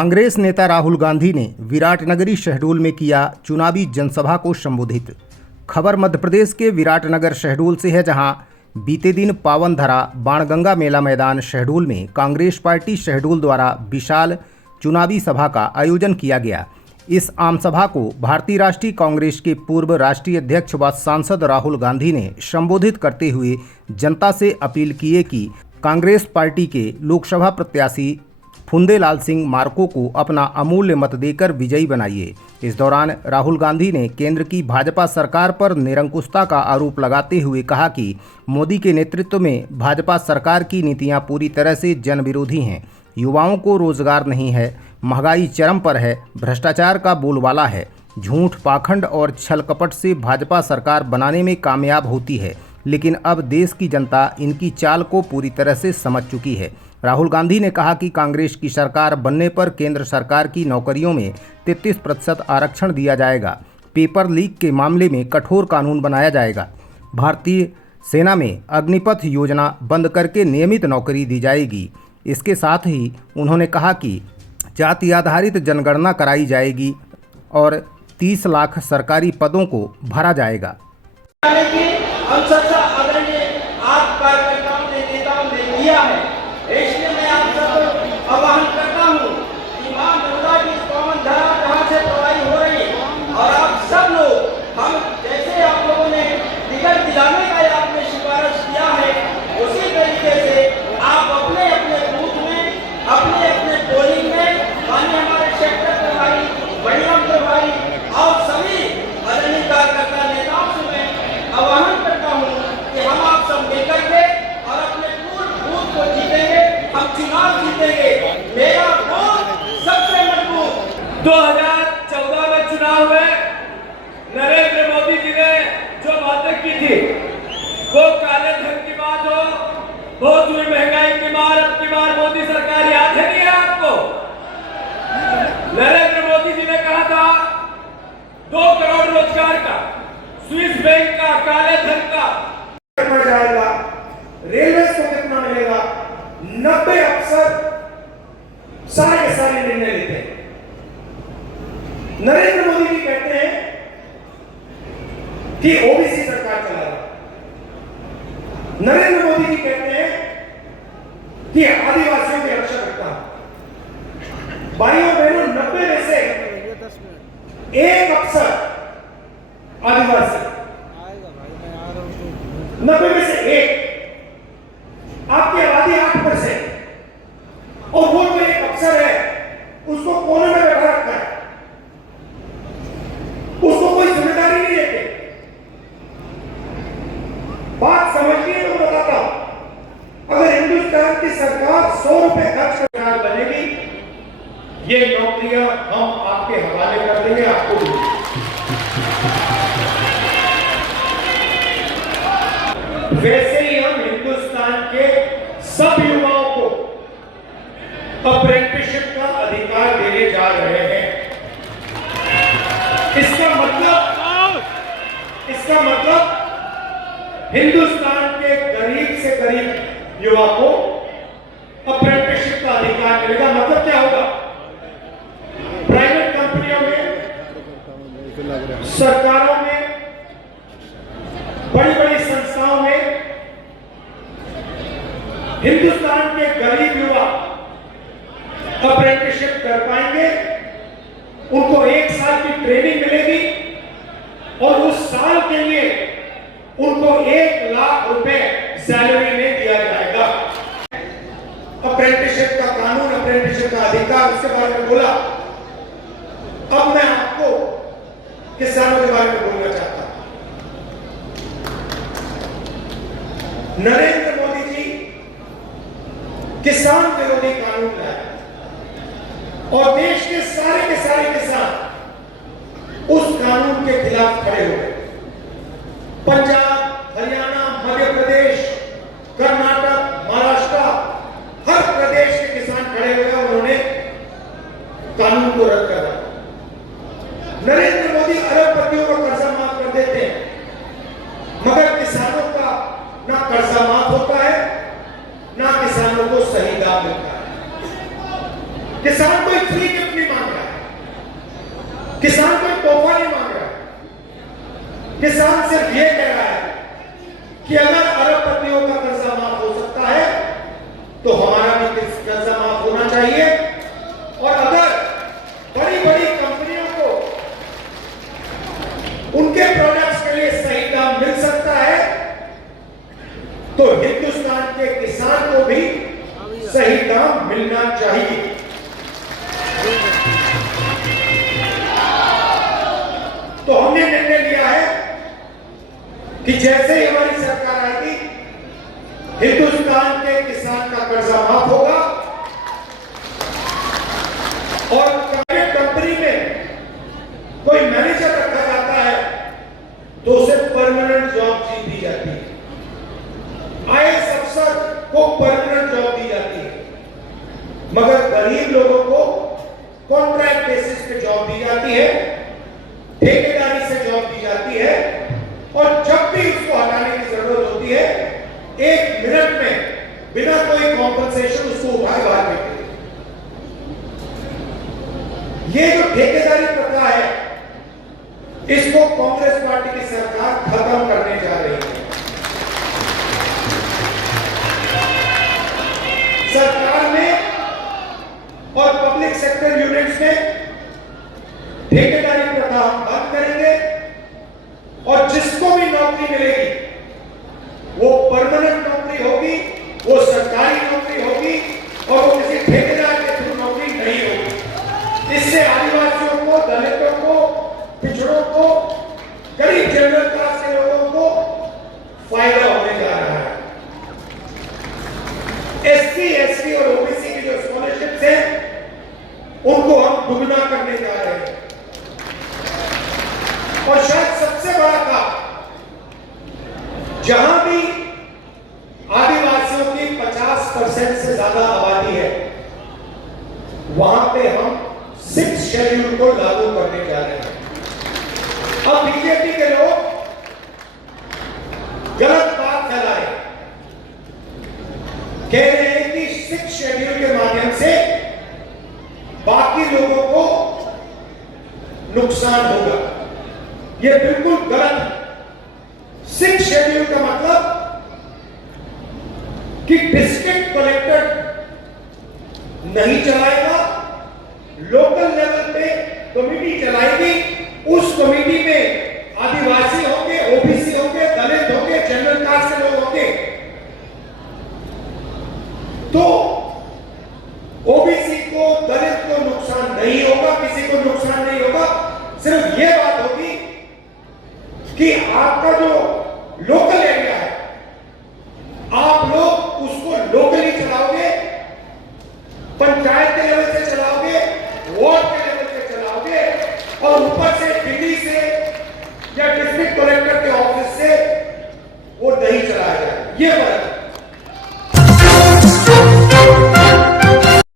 कांग्रेस नेता राहुल गांधी ने विराटनगरी शहडोल में किया चुनावी जनसभा को संबोधित। खबर मध्य प्रदेश के विराटनगर शहडोल से है, जहां बीते दिन पावन धरा बाणगंगा मेला मैदान शहडोल में कांग्रेस पार्टी शहडोल द्वारा विशाल चुनावी सभा का आयोजन किया गया। इस आम सभा को भारतीय राष्ट्रीय कांग्रेस के पूर्व राष्ट्रीय अध्यक्ष व सांसद राहुल गांधी ने संबोधित करते हुए जनता से अपील की है कि कांग्रेस पार्टी के लोकसभा प्रत्याशी फुंदेलाल सिंह मार्को को अपना अमूल्य मत देकर विजयी बनाइए। इस दौरान राहुल गांधी ने केंद्र की भाजपा सरकार पर निरंकुशता का आरोप लगाते हुए कहा कि मोदी के नेतृत्व में भाजपा सरकार की नीतियां पूरी तरह से जन विरोधी हैं। युवाओं को रोजगार नहीं है, महंगाई चरम पर है, भ्रष्टाचार का बोलबाला है, झूठ, पाखंड और छल कपट से भाजपा सरकार बनाने में कामयाब होती है, लेकिन अब देश की जनता इनकी चाल को पूरी तरह से समझ चुकी है। राहुल गांधी ने कहा कि कांग्रेस की सरकार बनने पर केंद्र सरकार की नौकरियों में 33% आरक्षण दिया जाएगा, पेपर लीक के मामले में कठोर कानून बनाया जाएगा, भारतीय सेना में अग्निपथ योजना बंद करके नियमित नौकरी दी जाएगी। इसके साथ ही उन्होंने कहा कि जाति आधारित जनगणना कराई जाएगी और 30 लाख सरकारी पदों को भरा जाएगा। हम सबका आदरणीय आप कार्यकर्ताओं ने, नेताओं ने किया है, इसलिए मैं आप सबको आह्वान करता हूँ कि मां नर्मदा की पावन धारा जहाँ से प्रवाहित हो रही है और आप सब लोग, हम जैसे आप लोगों ने टिकट दिलाने का आपने सिफारिश किया है, उसी तरीके से आप अपने अपने बूथ में, अपने अपने पोलिंग में, माननीय हमारे सेक्टर प्रभारी, बड़ियाम प्रभारी और सभी आदरणीय कार्यकर्ता नेताओं से मैं आह्वान करता हूँ कि हम आप सब मिलकर के और अपने पूर्ण बूथ को जीतेंगे, हम चुनाव जीतेंगे। मेरा वोट सबसे मजबूत। 2014 में चुनाव में नरेंद्र मोदी जी ने जो बातें की थी, वो काले धन की बात हो, बहुत हुई महंगाई की मार, अब की मार मोदी सरकार याद है नहीं है आपको? नरेंद्र मोदी जी ने कहा था 2 करोड़ रोजगार का, स्विस बैंक का, काले धन का कितना जाएगा, रेलवे को कितना मिलेगा, 90 अफसर सारे निर्णय लेते हैं। नरेंद्र मोदी जी कहते हैं कि ओबीसी सरकार चला रहा। नरेंद्र मोदी जी कहते हैं कि आदिवासियों की रक्षा करता है। भाइयों बहनों, 90 में से एक अफसर आदिवासी, 90 में से एक। आपकी आबादी 8% और वो जो एक अफसर है उसको कोने में बैठा रखा है, उसको कोई जिम्मेदारी नहीं देते। बात समझिए तो बताता हूं, अगर हिंदुस्तान की सरकार 100 रुपए खर्च कर बनेगी, ये नौकरियां हम आपके हवाले कर देंगे। आपको वैसे ही हम हिंदुस्तान के सब युवाओं को अप्रेंटिसशिप का अधिकार देने जा रहे हैं। इसका मतलब हिंदुस्तान के गरीब से गरीब युवा को अप्रेंटिसशिप का अधिकार मिलेगा। मतलब क्या होगा? प्राइवेट कंपनियों में, सरकारों में, बड़ी बड़ी संस्थाओं में हिंदुस्तान के गरीब युवा अप्रेंटिसशिप कर पाएंगे। उनको 1 साल की ट्रेनिंग मिलेगी और उस साल के लिए उनको 1 लाख रुपए सैलरी में दिया जाएगा। अप्रेंटिसशिप का कानून, अप्रेंटिसशिप का अधिकार, उसके बारे में बोला। अब मैं आपको किसानों के बारे में बोलना चाहता हूं। नरेंद्र मोदी जी किसान विरोधी कानून लाए और देश के सारे किसान उस कानून के खिलाफ खड़े हुए। पंजाब, हरियाणा, मध्य प्रदेश, कर्नाटक, महाराष्ट्र, हर प्रदेश के किसान खड़े हुए, उन्होंने कानून को रद्द करा। नरेंद्र मोदी अरबपतियों का कर्जा माफ कर देते हैं, मगर किसानों का ना कर्जा माफ होता है, ना किसानों को सही दाम मिलता है। किसान कोई फ्री गिफ्ट नहीं मांग रहा है, किसान कोई तोहफा नहीं मांग रहा है। किसान सिर्फ ये कह रहा है कि अगर अरबपतियों का कर्जा माफ हो सकता है तो हमारा भी कर्जा माफ होना चाहिए, और अगर बड़ी बड़ी कंपनियों को उनके प्रोडक्ट्स के लिए सही दाम मिल सकता है तो हिंदुस्तान के किसान को भी सही दाम मिलना चाहिए। तो हमने निर्णय लिया है कि जैसे ही हमारी सरकार आएगी हिंदुस्तान के किसान का कर्जा माफ होगा, और प्राइवेट कंपनी में कोई मैनेजर रखा जाता है तो उसे परमानेंट जॉब दी जाती है, आईएएस अफसर को परमानेंट जॉब दी जाती है, मगर गरीब लोगों को कॉन्ट्रैक्ट बेसिस पे जॉब दी जाती है, ठेकेदारी से जॉब दी जाती है, और जब भी उसको हटाने की जरूरत होती है 1 मिनट में बिना कोई कॉम्पनसेशन उसको उठाए बाहर फेंक देते। ये जो ठेकेदारी प्रथा है इसको कांग्रेस पार्टी की सरकार खत्म करने जा रही है। सरकार में और पब्लिक सेक्टर यूनिट्स में ठेकेदारी प्रथा हम बंद करेंगे, और जिसको भी नौकरी मिलेगी वो परमानेंट नौकरी होगी, वो सरकारी नौकरी होगी, और वो किसी ठेकेदार के थ्रू नौकरी नहीं होगी। इससे आदिवासियों को, दलितों को, पिछड़ों को, गरीब जनरल क्लास के लोगों को फायदा होने जा रहा है। एससी, एसटी और ओबीसी की जो स्कॉलरशिप्स है उनको हम दुगना करने जा रहे हैं, और शायद सबसे बड़ा काम, जहां भी आदिवासियों की 50% से ज्यादा आबादी है वहां पे हम 6th शेड्यूल को लागू करने जा रहे हैं। अब बीजेपी के लोग गलत बात फैला रहे, कह रहे हैं कि 6th शेड्यूल के माध्यम से बाकी लोगों को नुकसान होगा। यह बिल्कुल गलत है। 6th शेड्यूल का मतलब कि डिस्ट्रिक्ट कलेक्टर नहीं चलाएगा, लोकल लेवल पे कमेटी चलाएगी, उस कमेटी में आदिवासी होंगे, ओबीसी होंगे, दलित होंगे, जनरल कास्ट के लोग होंगे, तो ओबीसी को, दलित को नुकसान नहीं होगा, किसी को नुकसान नहीं होगा। सिर्फ यह बात होगी कि आपका जो लोकल एरिया है आप लोग उसको लोकली चलाओगे, पंचायत के लेवल से चलाओगे, वार्ड के लेवल से चलाओगे, और ऊपर से दिल्ली से या डिस्ट्रिक्ट कलेक्टर के ऑफिस से वो नहीं चलाया जाए। ये